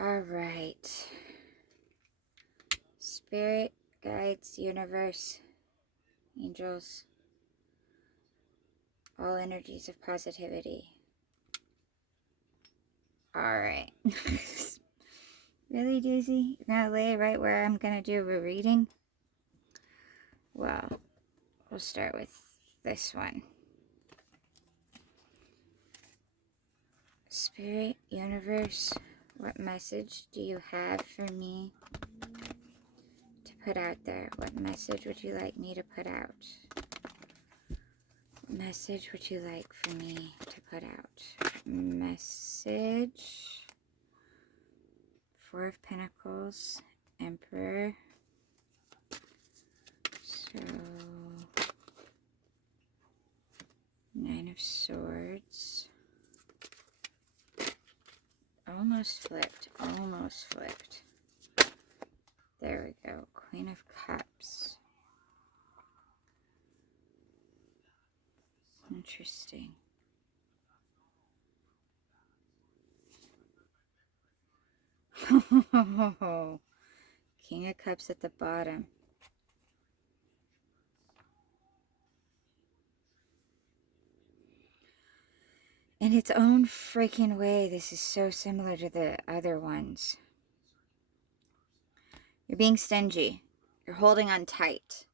All right. Spirit, guides, universe, angels, all energies of positivity. All right. Really, Daisy? You're going to lay right where I'm going to do a reading? Well, we'll start with this one. Spirit, universe, what message do you have for me to put out there? What message would you like me to put out? What message would you like for me to put out? Message. Four of Pentacles, Emperor. So, Nine of Swords. Almost flipped. Almost flipped. There we go. Queen of Cups. Interesting. King of Cups at the bottom. In its own freaking way, this is so similar to the other ones. You're being stingy. You're holding on tight.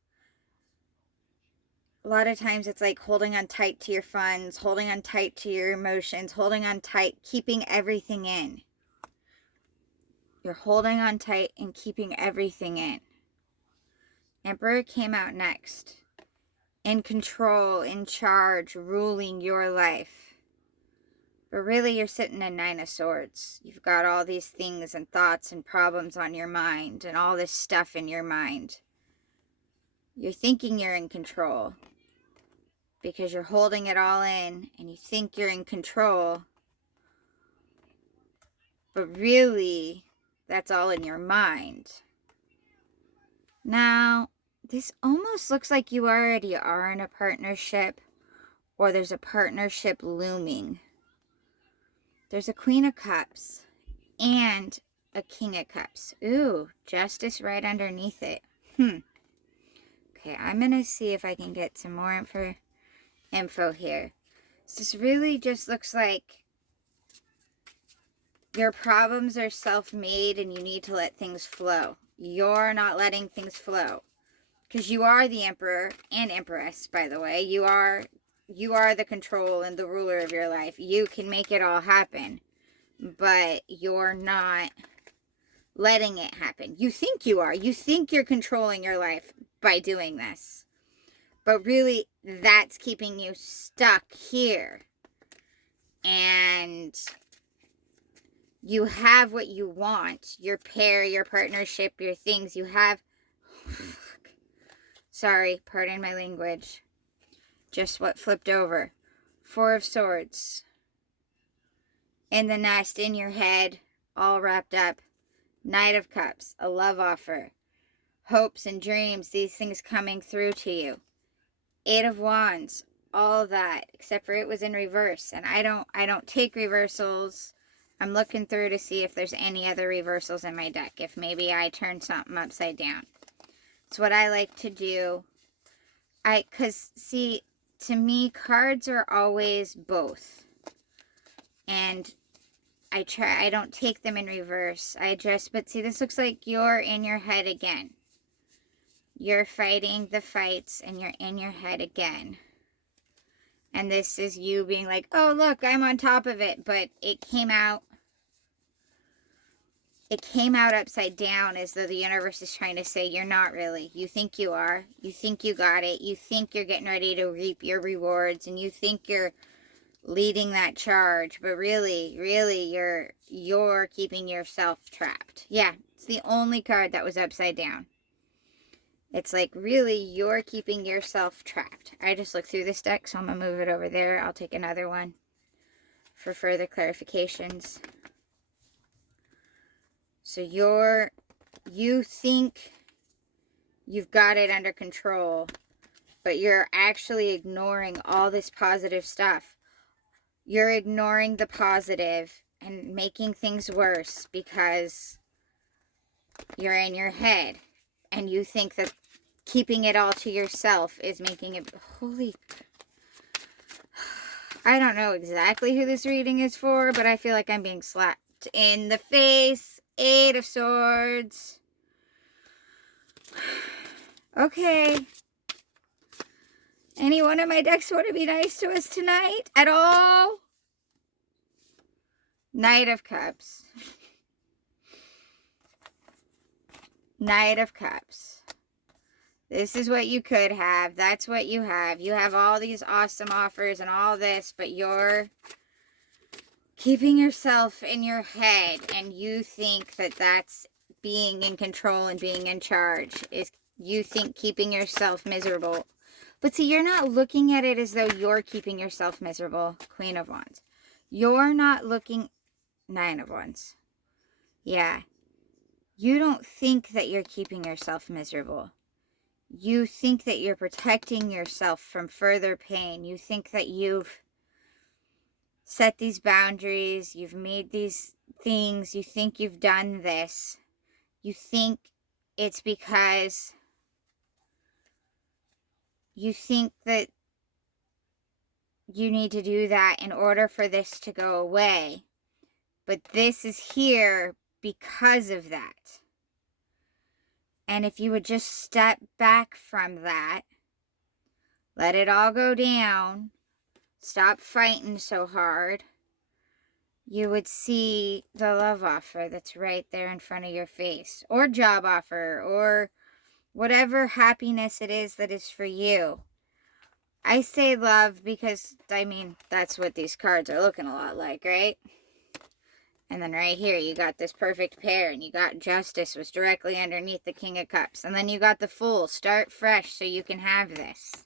A lot of times it's like holding on tight to your funds, holding on tight to your emotions, holding on tight, keeping everything in. You're holding on tight and keeping everything in. Emperor came out next. In control, in charge, ruling your life. But really you're sitting in Nine of Swords. You've got all these things and thoughts and problems on your mind and all this stuff in your mind. You're thinking you're in control because you're holding it all in and you think you're in control. But really, that's all in your mind. Now, this almost looks like you already are in a partnership, or there's a partnership looming. There's a Queen of Cups and a King of Cups. Ooh, Justice right underneath it. Okay, I'm going to see if I can get some more info here. This really just looks like your problems are self-made and you need to let things flow. You're not letting things flow. Because you are the Emperor and Empress, by the way. You are the control and the ruler of your life. You can make it all happen. But you're not letting it happen. You think you are. You think you're controlling your life by doing this. But really, that's keeping you stuck here. And you have what you want. Your pair, your partnership, your things. You have... Sorry, pardon my language. Just what flipped over. Four of Swords. In the nest, in your head, all wrapped up. Knight of Cups, a love offer. Hopes and dreams, these things coming through to you. Eight of Wands, all that, except for it was in reverse. And I don't take reversals. I'm looking through to see if there's any other reversals in my deck. If maybe I turn something upside down. It's what I like to do. Because, see, to me, cards are always both. And I don't take them in reverse. But see, this looks like you're in your head again. You're fighting the fights and you're in your head again. And this is you being like, oh, look, I'm on top of it. But it came out upside down, as though the universe is trying to say you're not really. You think you are. You think you got it. You think you're getting ready to reap your rewards. And you think you're leading that charge. But really, you're keeping yourself trapped. Yeah, it's the only card that was upside down. It's like, really, you're keeping yourself trapped. I just looked through this deck, so I'm going to move it over there. I'll take another one for further clarifications. So you think you've got it under control, but you're actually ignoring all this positive stuff. You're ignoring the positive and making things worse because you're in your head and you think that keeping it all to yourself is making it... Holy... I don't know exactly who this reading is for, but I feel like I'm being slapped in the face. 8 of Swords. Okay. Any one of my decks want to be nice to us tonight at all? Knight of Cups. Knight of Cups. This is what you could have. That's what you have. You have all these awesome offers and all this, but you're keeping yourself in your head, and you think that that's being in control and being in charge. You think keeping yourself miserable. But see, you're not looking at it as though you're keeping yourself miserable. Queen of Wands. You're not looking... 9 of Wands. Yeah. You don't think that you're keeping yourself miserable. You think that you're protecting yourself from further pain. You think that you've set these boundaries. You've made these things. You think you've done this. You think it's because you think that you need to do that in order for this to go away. But this is here because of that. And if you would just step back from that, let it all go down, stop fighting so hard, you would see the love offer that's right there in front of your face. Or job offer, or whatever happiness it is that is for you. I say love because, I mean, that's what these cards are looking a lot like, right? And then right here, you got this perfect pair, and you got Justice was directly underneath the King of Cups. And then you got the Fool. Start fresh so you can have this.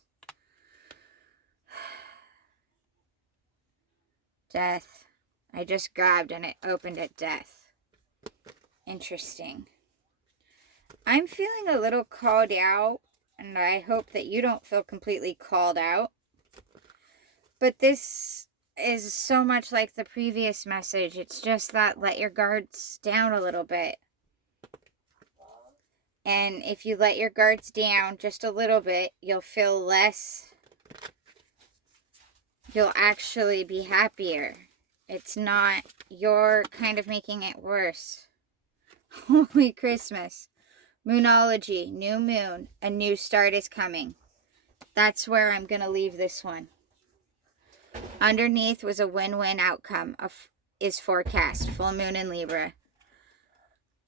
Death. I just grabbed and it opened at Death. Interesting. I'm feeling a little called out, and I hope that you don't feel completely called out. But this is so much like the previous message. It's just that let your guards down a little bit. And if you let your guards down just a little bit, you'll feel less. You'll actually be happier. It's not, you're kind of making it worse. Holy Christmas. Moonology, new moon, a new start is coming. That's where I'm going to leave this one. Underneath was a win-win outcome is forecast. Full moon in Libra.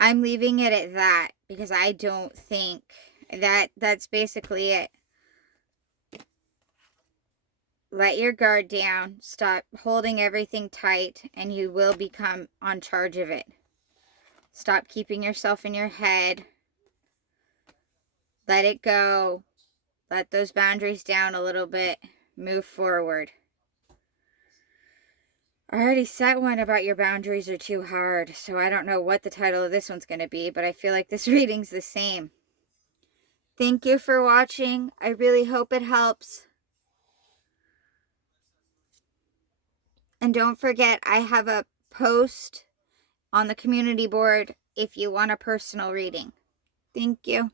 I'm leaving it at that because I don't think that's basically it. Let your guard down. Stop holding everything tight and you will become on charge of it. Stop keeping yourself in your head. Let it go. Let those boundaries down a little bit. Move forward. I already set one about your boundaries are too hard, so I don't know what the title of this one's going to be, but I feel like this reading's the same. Thank you for watching. I really hope it helps. And don't forget, I have a post on the community board if you want a personal reading. Thank you.